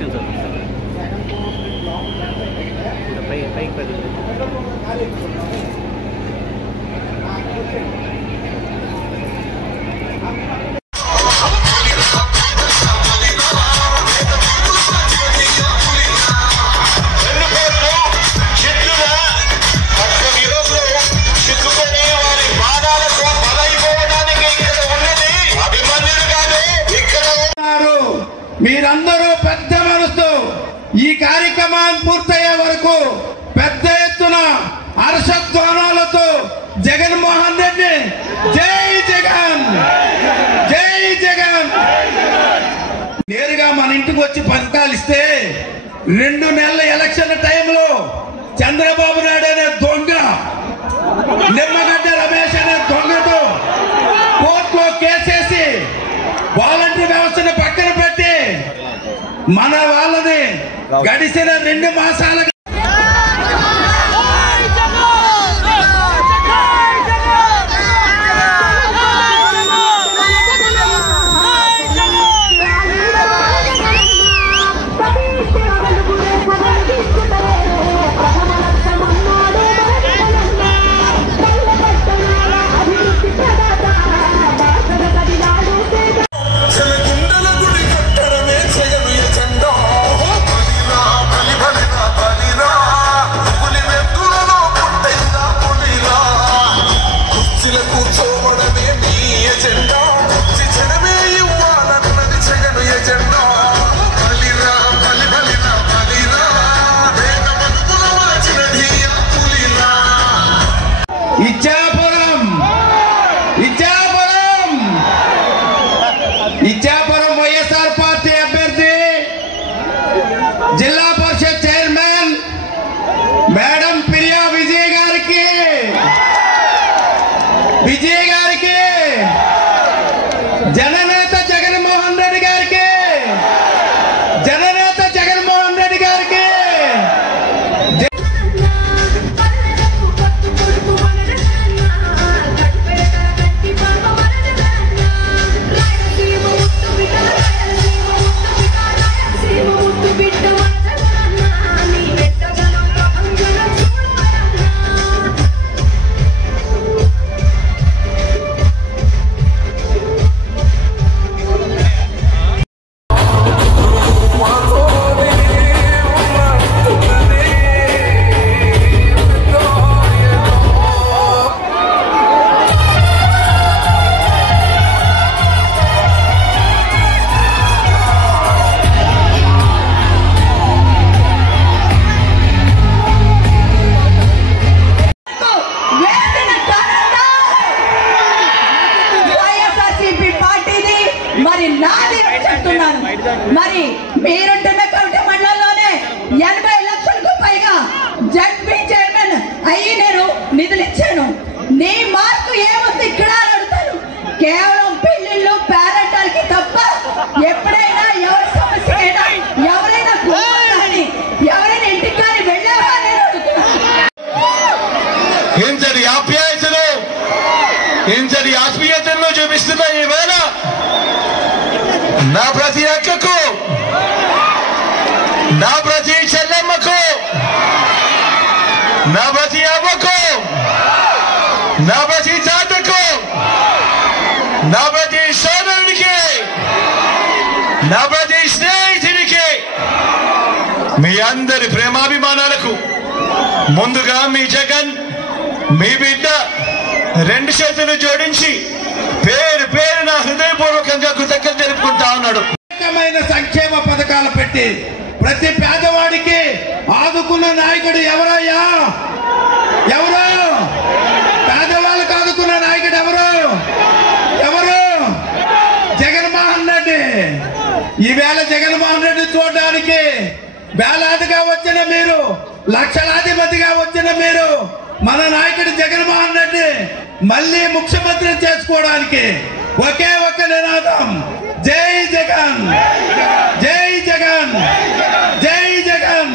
Distance అవుతుంది sir పైకి పెద్దది మీరందరూ పెద్ద మనసు ఈ కార్యక్రమం పూర్తయ్యే వరకు పెద్ద ఎత్తున హర్షధ్వానాలతో జగన్మోహన్ రెడ్డి జై జగన్ జై జగన్ నేరుగా మన ఇంటికి వచ్చి పథకాలు ఇస్తే 2 నెలల ఎలక్షన్ టైంలో చంద్రబాబు నాయుడు అనే దొంగ నిమ్మగడ్డ రమేష్ అనే దొంగతో కోర్టులో కేసేసి వాలంటీర్ వ్యవస్థను పక్కన పెట్టి మన వాళ్ళని గడిచిన 2 మాసాల ఇచ్చాపురం వైఎస్ఆర్ పార్టీ అభ్యర్థి జిల్లా పరిషత్ చైర్మన్ మేడం ప్రియా విజయ్ గారికి జననేత జగన్మోహన్ రెడ్డి గారికి మరి మీరుంటున్న కవిట మండలంలోనే 80 లక్షలకు పైగా జడ్పీ చైర్మన్ అయ్యి నేను నిధులు ఇచ్చాను. నీ మార్కు ఏముంది ఇక్కడ అడుగుతాను. కేవలం పెళ్లిళ్ళు పేరెంటాలకి తప్ప ఎప్పుడైనా ఎవరి సమస్యకైనా ఎవరైనా కానీ ఎవరైనా ఇంటికి కానీ వెళ్ళావా నేను అడుగుతున్నాను. ఇంతటి ఆప్యాయతను ఇంతటి ఆత్మీయతను చూపిస్తున్న ఈ వేళ నా ప్రతి అక్కకు, నా ప్రతి చెల్లెమ్మకు, నా ప్రతి అవ్వకు, నా ప్రతి తాతకు, నా ప్రతి సోదరుడికి, నా ప్రతి స్నేహితుడికి, మీ అందరి ప్రేమాభిమానాలకు ముందుగా మీ జగన్, మీ బిడ్డ 2 చేతులు జోడించి పేరు పేరున హృదయపూర్వకంగా కృతజ్ఞతలు తెలుపుకుంటా ఉన్నాడు. అనేకమైన సంక్షేమ పథకాలు పెట్టి ప్రతి పేదవాడికి ఆదుకున్న నాయకుడు ఎవరయ్యా? ఎవరు? పేదవాళ్ళకు ఆదుకున్న నాయకుడు ఎవరు? జగన్మోహన్ రెడ్డి. ఈవేళ జగన్మోహన్ రెడ్డి చూడడానికి వేలాదిగా వచ్చిన మీరు, లక్షలాది మందిగా వచ్చిన మీరు మన నాయకుడు జగన్మోహన్ రెడ్డి మళ్ళీ ముఖ్యమంత్రి చేసుకోవడానికి ఒకే ఒక్క నినాదం, జై జగన్, జై జగన్, జై జగన్.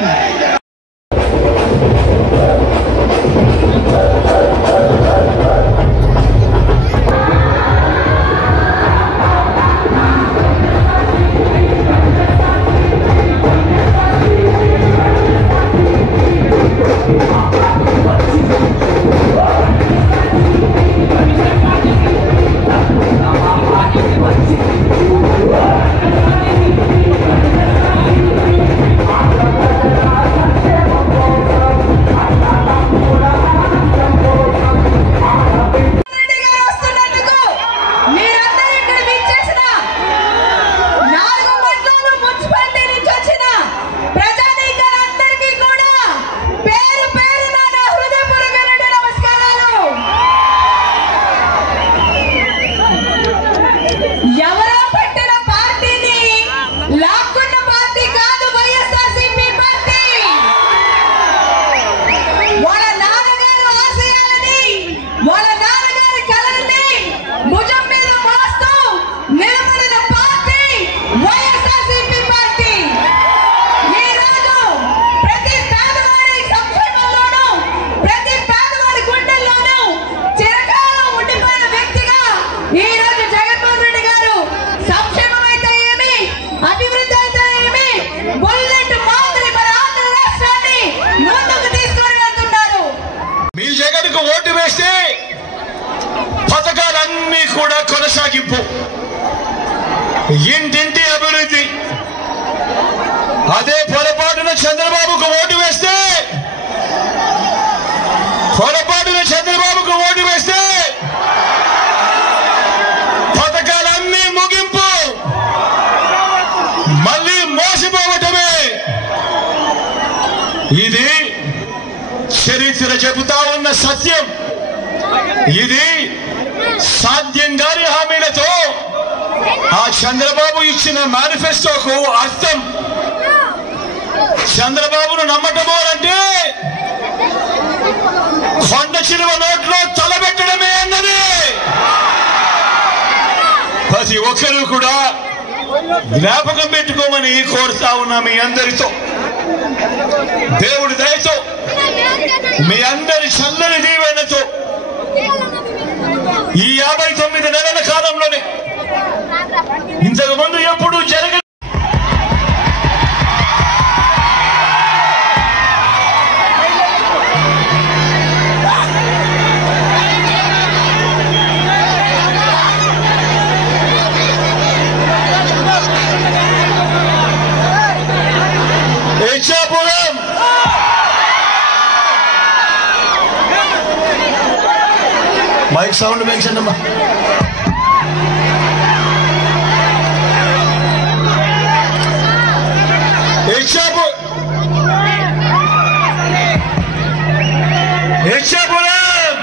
ముగింపు, ఇంటింటి అభివృద్ధి. అదే పొరపాటున చంద్రబాబుకు ఓటు వేస్తే పథకాలన్నీ ముగింపు, మళ్ళీ మోసపోవటమే. ఇది చరిత్ర చెబుతా ఉన్న సత్యం. ఇది సాధ్యం కాని హామీలతో ఆ చంద్రబాబు ఇచ్చిన మేనిఫెస్టోకు అర్థం. చంద్రబాబును నమ్మటమో అంటే కొండ చిలువ నోట్లో తలబెట్టడమే అన్నది. ప్రతి ఒక్కరూ కూడా జ్ఞాపకం పెట్టుకోమని కోరుతా ఉన్నా. మీ అందరితో దేవుడి దయతో, మీ అందరి చల్లని దీవెనతో ఈ 59 నెలల కాలంలోనే ఇంతకు ముందు ఎప్పుడు జరగ ఇచ్చాపురం మైక్ సౌండ్ పెంచండి అమ్మా. ఇచ్చాపురం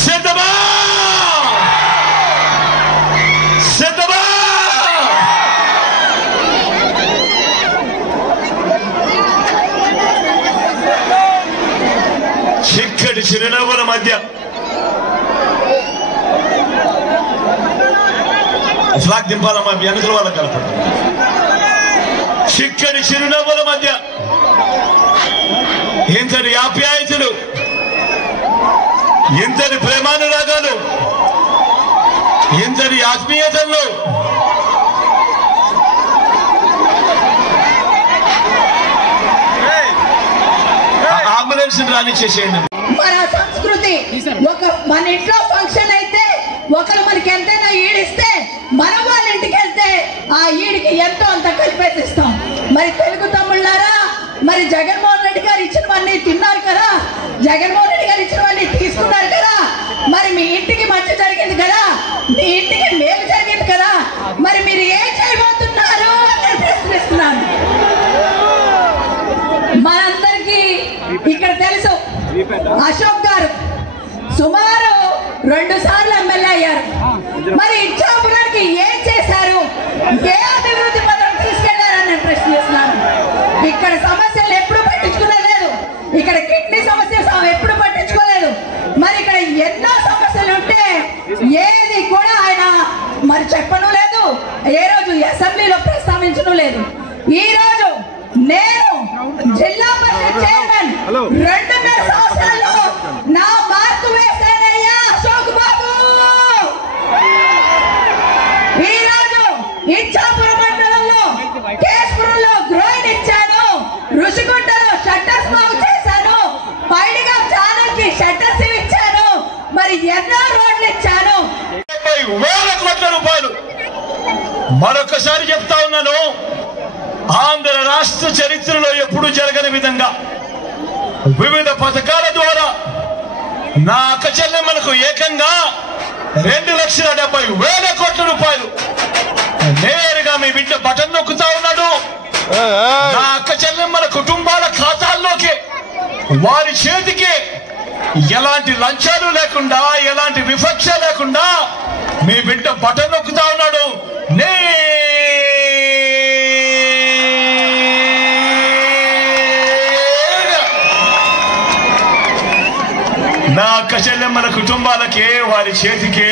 సిద్ధమా సిద్ధమా. చిక్కటి చిరునవ్వుల మధ్య ఫ్లాగ్ దింపాలమ్మా. మీ వెనుకల వాళ్ళ కలపండి. చిక్కటి చిరునవ్వుల మధ్య ఇంతటి ఆప్యాయతలు, ఇంతటి ప్రేమానురాగాలు, ఇంతటి ఆత్మీయతలు అంబులెన్స్ రానిచ్చేసేయండి. మన సంస్కృతి మన ఇంట్లో ఫంక్షన్ అయితే ఒకరు మనకి ఎంతైనా ఈడిస్తే మనం వాళ్ళ ఇంటికి వెళ్తే ఆ ఈడికి ఎంతో అంత కలిపేసిస్తాం. మరి తెలుగు తమ్ముళ్ళారా, మరి జగన్మోహన్ రెడ్డి గారు ఇచ్చినవన్నీ తిన్నారు కదా, జగన్మోహన్ రెడ్డి గారు ఇచ్చినవన్నీ తీసుకున్నారు కదా, మరి మీ ఇంటికి మంచి జరిగింది కదా, మీ ఇంటికి మేలు జరిగింది కదా, మరి మీరు ఏం చేయబోతున్నారు అని ప్రశ్నిస్తున్నాను. మనందరికీ ఇక్కడ తెలుసు, అశోక్ గారు సుమారు 2 సార్లు ఎమ్మెల్యే అయ్యారు. మరి ఇచ్చాపురానికి ఏం చేశారు, ఏ అభివృద్ధి పథకం తీసుకెళ్లారని నేను ప్రశ్నిస్తున్నాను. ఇక్కడ సమస్యలు ఎప్పుడు పట్టించుకోలేదు, ఇక్కడ కిడ్నీ సమస్య ఎప్పుడు పట్టించుకోలేదు. మరి ఇక్కడ ఎన్నో సమస్యలు ఉంటే ఏది కూడా ఆయన మరి చెప్పను లేదు, ఏ రోజు అసెంబ్లీలో ప్రస్తావించడం లేదు. ఈ రోజు నేను జిల్లా పరిషత్ చైర్మన్ 2.5 సంవత్సరాల్లో నా మార్కు వేశానయ్యా అశోక్ బాబు. ఈ రోజు ఇచ్చాపురం మండలంలో కేశపురంలో గ్రోయిన్ ఇచ్చాను, ఋషికొండలో షట్టర్స్ బాగు చేశాను, పైడిగా ఛానల్ కి షట్టర్స్ ఇచ్చాను, మరి ఎన్నో రోడ్లు ఇచ్చాను. 30,000 కోట్ల రూపాయలు. మరొకసారి చెప్తా ఉన్నాను, ఆంధ్ర రాష్ట్ర చరిత్రలో ఎప్పుడు జరగని విధంగా వివిధ పథకాల ద్వారా నా అక్క చెల్లెమ్మలకు ఏకంగా 2,70,000 కోట్ల రూపాయలు నేరుగా మీ బిడ్డ బటన్ నొక్కుతా ఉన్నాడు. నా అక్క చెల్లెమ్మల కుటుంబాల ఖాతాల్లోకి, వారి చేతికి ఎలాంటి లంచాలు లేకుండా, ఎలాంటి వివక్ష లేకుండా మీ బిడ్డ బటన్ నొక్కుతా ఉన్నాడు. నా అక్క చెల్లెమ్మల కుటుంబాలకే, వారి చేతికే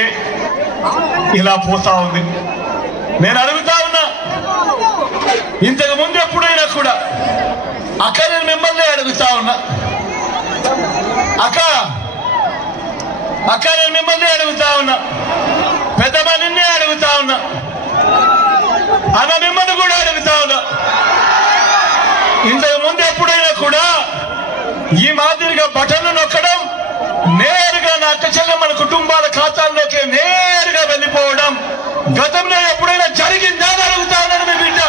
ఇలా పోతా ఉంది. నేను అడుగుతా ఉన్నా, ఇంతకు ముందు ఎప్పుడైనా కూడా అక్క, నేను మిమ్మల్ని అడుగుతా ఉన్నా, అక్క నేను మిమ్మల్ని అడుగుతా ఉన్నా, పెద్దమనిన్నే అడుగుతా ఉన్నా, అన్న మిమ్మల్ని కూడా అడుగుతా ఉన్నా, ఇంతకు ముందు ఎప్పుడైనా కూడా ఈ మాదిరిగా బటన్లు నొక్కడం, నేరుగా నా అక్క చెల్లెమ్మల కుటుంబాల ఖాతాల్లోకి గతంలో ఎప్పుడైనా జరిగిందా అని అడుగుతా ఉన్నాను మీ బిడ్డ.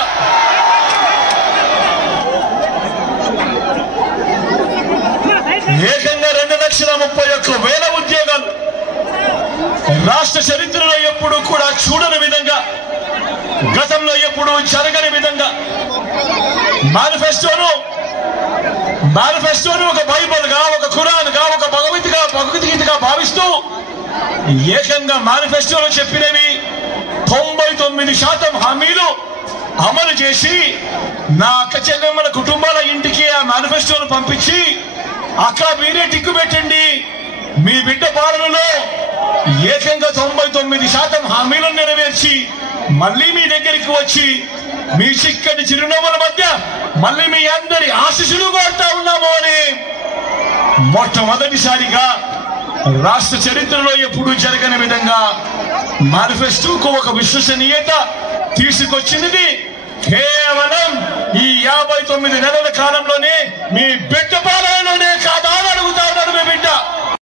ఏకంగా 2,31,000 ఉద్యోగాలు రాష్ట్ర చరిత్రలో ఎప్పుడు కూడా చూడని విధంగా, గతంలో ఎప్పుడు జరగని విధంగా మేనిఫెస్టోను ఒక బైబిల్ గా, ఒక ఖురాన్ గా, ఒక భగవద్గీతగా భావిస్తూ ఏకంగా మేనిఫెస్టోలో చెప్పినవి 99% హామీలు అమలు చేసి నా అక్క చెల్లెమ్మల కుటుంబాల ఇంటికి ఆ మేనిఫెస్టోను పంపించి, అక్క మీరే టిక్కు పెట్టండి, మీ బిడ్డ పాలనలో ఏకంగా 99% హామీలను నెరవేర్చి మళ్ళీ మీ దగ్గరికి వచ్చి మీ చిక్కటి చిరునవ్వుల మధ్య మళ్ళీ మీ అందరి ఆశీస్సులు కోరుతా ఉన్నాము అని మొట్టమొదటిసారిగా రాష్ట్ర చరిత్రలో ఎప్పుడూ జరగని విధంగా మేనిఫెస్టోకు ఒక విశ్వసనీయత తీసుకొచ్చినది కేవలం ఈ 59 నెలల కాలంలోనే మీ బిడ్డ